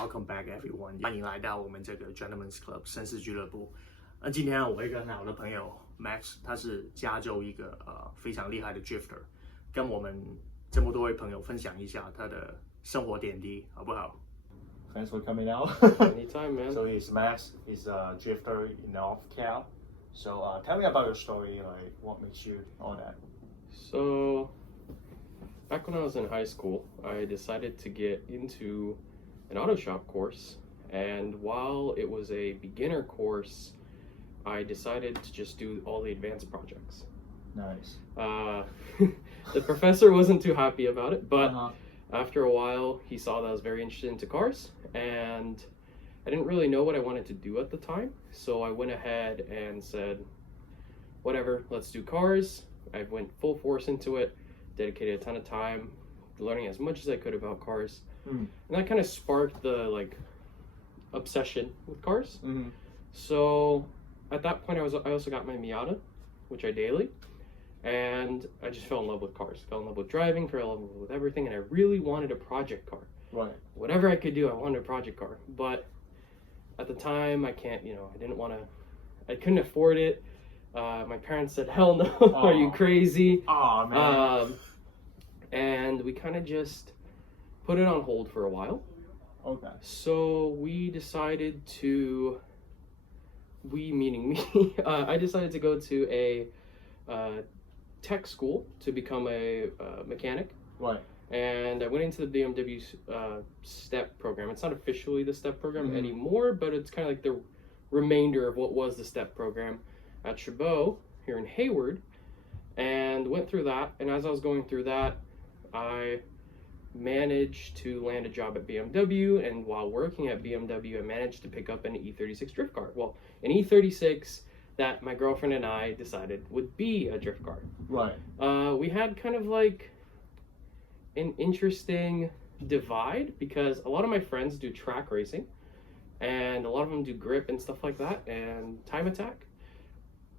Welcome back, everyone！ 欢迎来到我们这个 Gentlemen's Club 绅士俱乐部。那今天我有一个很好的朋友 Max， 他是加州一个非常厉害的 drifter， 跟我们这么多位朋友分享一下他的生活点滴，好不好 Thanks for coming out. Anytime, man. So he's Max. He's a drifter in NorCal. So tell me about your story. Like, what makes you all that? So, back when I was in high school, I decided to get into an auto shop course. And while it was a beginner course, I decided to just do all the advanced projects. Nice. The professor wasn't too happy about it, but after a while, he saw that I was very interested into cars, and I didn't really know what I wanted to do at the time. So I went ahead and said, whatever, let's do cars. I went full force into it, dedicated a ton of time, learning as much as I could about cars. And that kind of sparked the obsession with cars. So at that point, I also got my Miata, which I daily. And I just fell in love with cars, fell in love with driving, fell in love with everything, and I really wanted a project car. Right. Whatever I could do, I wanted a project car. But at the time, I couldn't afford it. My parents said, hell no, are you crazy? Oh, man. And we kind of just put it on hold for a while. Okay. So we decided to, meaning me, I decided to go to a tech school to become a mechanic. Right. And I went into the BMW STEP program. It's not officially the STEP program anymore, but it's kind of like the remainder of what was the STEP program at Chabot here in Hayward. And went through that. And as I was going through that, I managed to land a job at BMW. And while working at BMW, I managed to pick up an E36 drift car. Well, an E36 that my girlfriend and I decided would be a drift car. Right. We had kind of like an interesting divide because a lot of my friends do track racing and a lot of them do grip and stuff like that and time attack.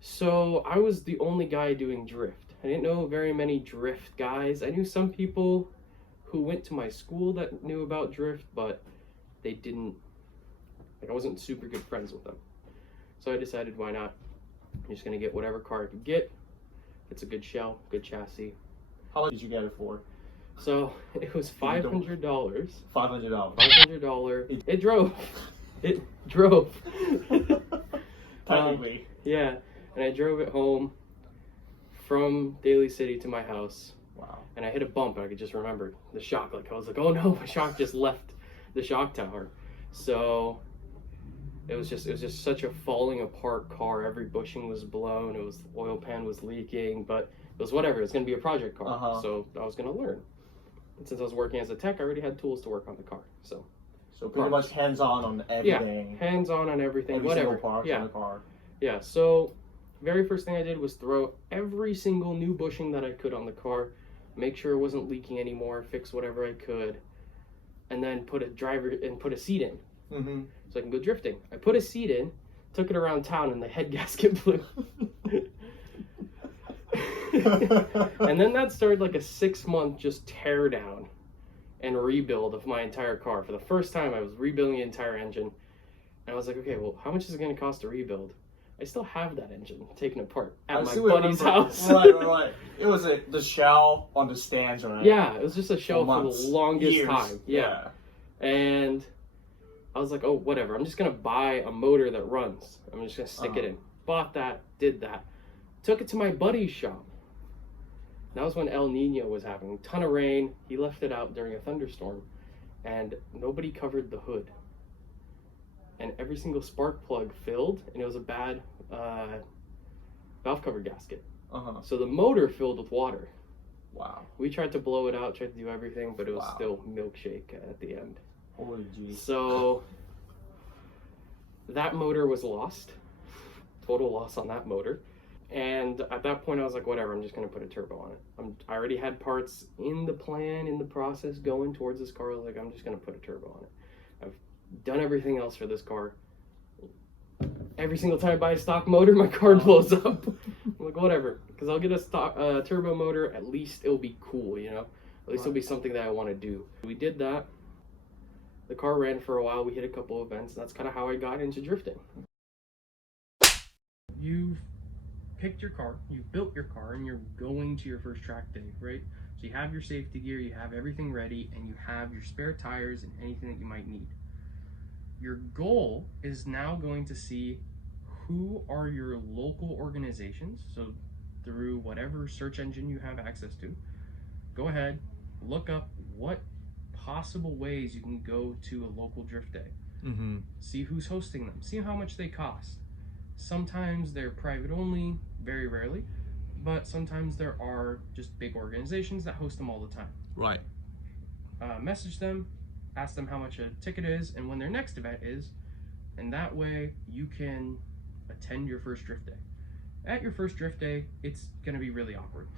So I was the only guy doing drift. I didn't know very many drift guys. I knew some people who went to my school that knew about drift, but they didn't, I wasn't super good friends with them. So I decided, why not? I'm just gonna get whatever car I could get. It's a good shell, good chassis. How much did you get it for? So it was $500. $500. $500. It drove. It drove. Technically. Yeah, and I drove it home from Daly City to my house. Wow. And I hit a bump, and I could just remember the shock. Like I was like, oh no, my shock just left the shock tower. So it was just such a falling apart car. Every bushing was blown. It was, the oil pan was leaking, but it was whatever. It's going to be a project car. So I was going to learn. And since I was working as a tech, I already had tools to work on the car. So pretty much hands-on on everything. Yeah, hands-on on everything. Every whatever. single part on the car. Yeah, so very first thing I did was throw every single new bushing that I could on the car, make sure it wasn't leaking anymore, fix whatever I could, and then put a seat in. So I can go drifting. I put a seat in, took it around town, and the head gasket blew. And then that started like a 6-month just tear down and rebuild of my entire car. For the first time, I was rebuilding the entire engine. And I was like, okay, well, how much is it going to cost to rebuild? I still have that engine taken apart at my buddy's house. Right. It was the shell on the stands, right? Yeah, it was just a shell for the longest time. Yeah. And I was like, oh, whatever. I'm just going to buy a motor that runs. I'm just going to stick it in. Bought that, did that. Took it to my buddy's shop. That was when El Nino was happening. Ton of rain. He left it out during a thunderstorm. And nobody covered the hood. And every single spark plug filled. And it was a bad valve cover gasket. So the motor filled with water. Wow. We tried to blow it out, tried to do everything, but it was still milkshake at the end. Holy jeez. So that motor was lost. Total loss on that motor. And at that point I was like, whatever, I'm just going to put a turbo on it. I already had parts in the plan, in the process, going towards this car. Like, I'm just going to put a turbo on it. I've done everything else for this car. Every single time I buy a stock motor, my car blows up. I'm like, whatever, because I'll get a stock turbo motor. At least it'll be cool, you know. At least it'll be something that I want to do. We did that. the car ran for a while. We hit a couple events. That's kind of how I got into drifting. You've picked your car, you've built your car, and you're going to your first track day, right? So you have your safety gear, you have everything ready, and you have your spare tires and anything that you might need. Your goal is now going to see who are your local organizations. So through whatever search engine you have access to, go ahead, look up what possible ways you can go to a local drift day. See who's hosting them, see how much they cost. Sometimes they're private only, very rarely, but sometimes there are just big organizations that host them all the time. Right. Message them, ask them how much a ticket is and when their next event is, and that way you can attend your first drift day. At your first drift day, it's gonna be really awkward.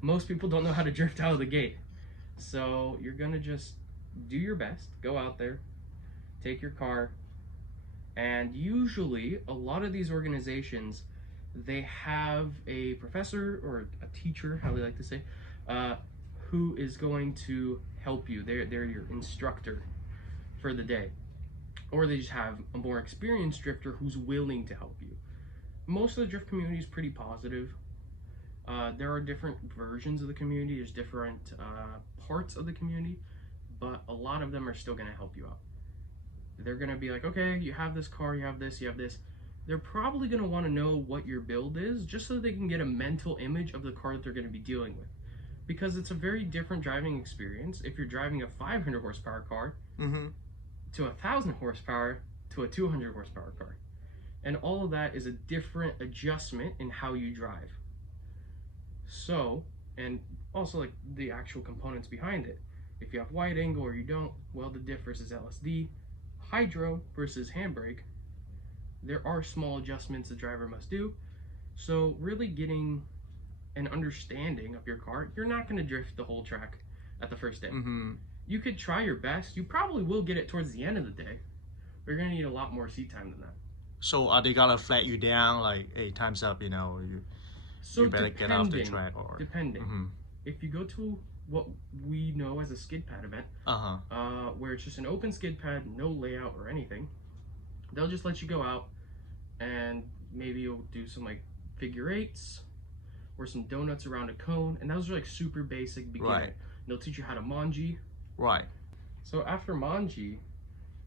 Most people don't know how to drift out of the gate. So you're gonna just do your best, go out there, take your car, and usually a lot of these organizations, they have a professor or a teacher, how they like to say, who is going to help you. They're your instructor for the day. Or they just have a more experienced drifter who's willing to help you. Most of the drift community is pretty positive. There are different versions of the community, there's different parts of the community, but a lot of them are still gonna help you out. They're gonna be like, okay, you have this car, you have this, you have this. They're probably gonna wanna know what your build is, just so they can get a mental image of the car that they're gonna be dealing with. Because it's a very different driving experience if you're driving a 500 horsepower car to a 1,000 horsepower to a 200 horsepower car. And all of that is a different adjustment in how you drive. So, and also like the actual components behind it. If you have wide angle or you don't, well, the diff versus LSD, hydro versus handbrake, there are small adjustments the driver must do. So really getting an understanding of your car, you're not gonna drift the whole track at the first day. You could try your best, you probably will get it towards the end of the day, but you're gonna need a lot more seat time than that. So are they gonna flag you down like, hey, time's up, you know, you better get off the track? Or Depending. If you go to what we know as a skid pad event, where it's just an open skid pad, no layout or anything, they'll just let you go out and maybe you'll do some like figure eights or some donuts around a cone, and those are like super basic beginning. Right. They'll teach you how to manji. Right. So after manji,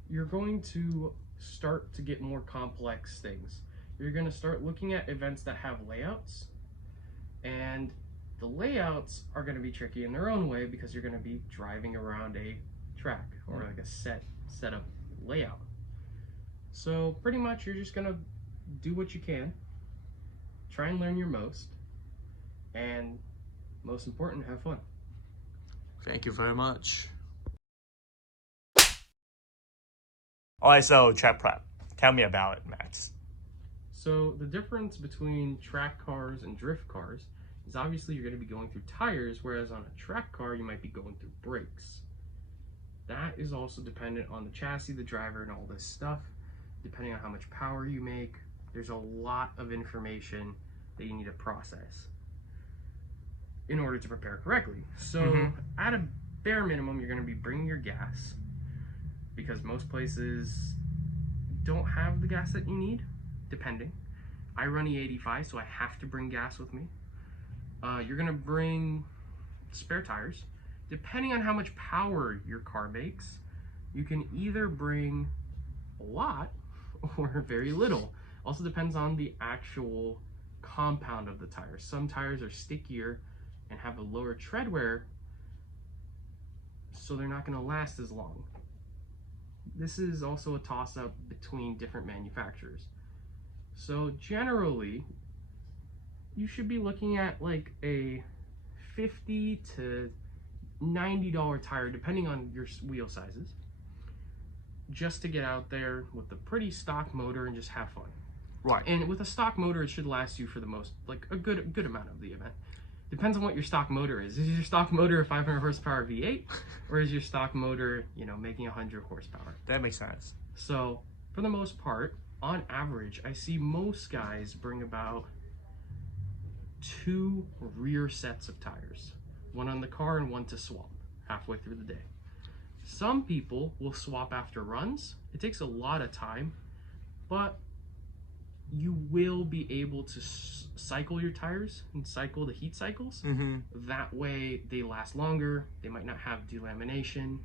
you're going to start to get more complex things. You're going to start looking at events that have layouts, and the layouts are going to be tricky in their own way because you're going to be driving around a track or like a setup layout. So pretty much you're just going to do what you can, try and learn your most, and most important, have fun. Thank you very much. All right, so track prep. Tell me about it, Max. So the difference between track cars and drift cars is obviously you're going to be going through tires, whereas on a track car, you might be going through brakes. That is also dependent on the chassis, the driver, and all this stuff. Depending on how much power you make, there's a lot of information that you need to process in order to prepare correctly. So at a bare minimum, you're going to be bringing your gas, because most places don't have the gas that you need, depending. I run E85, so I have to bring gas with me. You're gonna bring spare tires. Depending on how much power your car makes, you can either bring a lot or very little. Also depends on the actual compound of the tires. Some tires are stickier and have a lower tread wear, so they're not gonna last as long. This is also a toss-up between different manufacturers. So generally, you should be looking at like a $50 to $90 tire, depending on your wheel sizes, just to get out there with a pretty stock motor and just have fun. Right. And with a stock motor, it should last you for the most, like a good amount of the event. Depends on what your stock motor is. Is your stock motor a 500 horsepower V8, or is your stock motor, you know, making 100 horsepower? That makes sense. So for the most part, on average, I see most guys bring about 2 rear sets of tires, one on the car and one to swap halfway through the day. Some people will swap after runs. It takes a lot of time, but you will be able to cycle your tires and cycle the heat cycles. That way they last longer, they might not have delamination,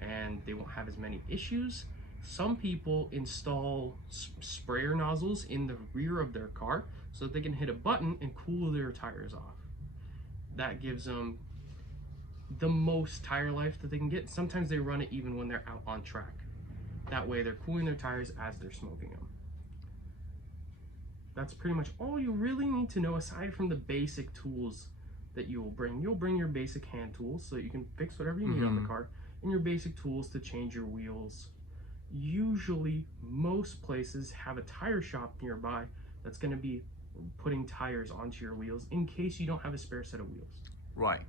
and they won't have as many issues. Some people install sprayer nozzles in the rear of their car so that they can hit a button and cool their tires off. That gives them the most tire life that they can get. Sometimes they run it even when they're out on track. That way they're cooling their tires as they're smoking them. That's pretty much all you really need to know aside from the basic tools that you will bring. You'll bring your basic hand tools so that you can fix whatever you need on the car, and your basic tools to change your wheels. Usually, most places have a tire shop nearby that's going to be putting tires onto your wheels in case you don't have a spare set of wheels. Right.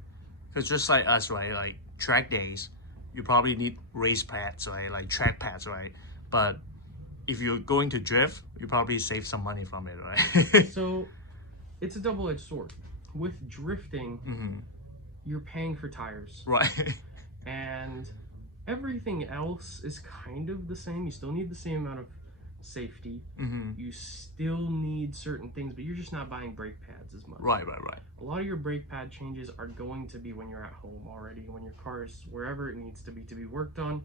Because just like us, right, like track days, you probably need race pads, right, like track pads, right? But if you're going to drift, you probably save some money from it, right? So it's a double-edged sword. With drifting, you're paying for tires. Right. And everything else is kind of the same. You still need the same amount of safety. You still need certain things, but you're just not buying brake pads as much. Right. A lot of your brake pad changes are going to be when you're at home already, when your car is wherever it needs to be worked on.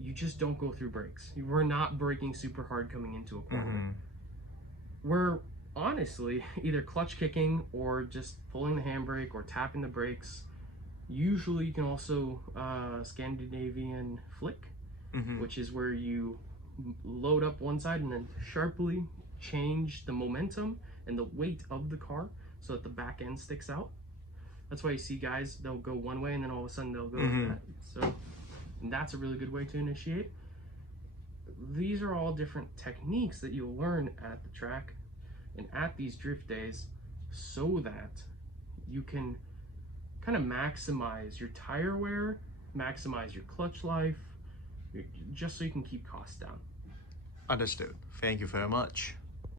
You just don't go through brakes. We're not braking super hard coming into a corner. We're honestly either clutch kicking or just pulling the handbrake or tapping the brakes. Usually you can also Scandinavian flick, which is where you load up one side and then sharply change the momentum and the weight of the car so that the back end sticks out. That's why you see guys, they'll go one way and then all of a sudden they'll go like that. So that's a really good way to initiate. These are all different techniques that you'll learn at the track and at these drift days so that you can kind of maximize your tire wear, maximize your clutch life, just so you can keep costs down. Understood. Thank you very much.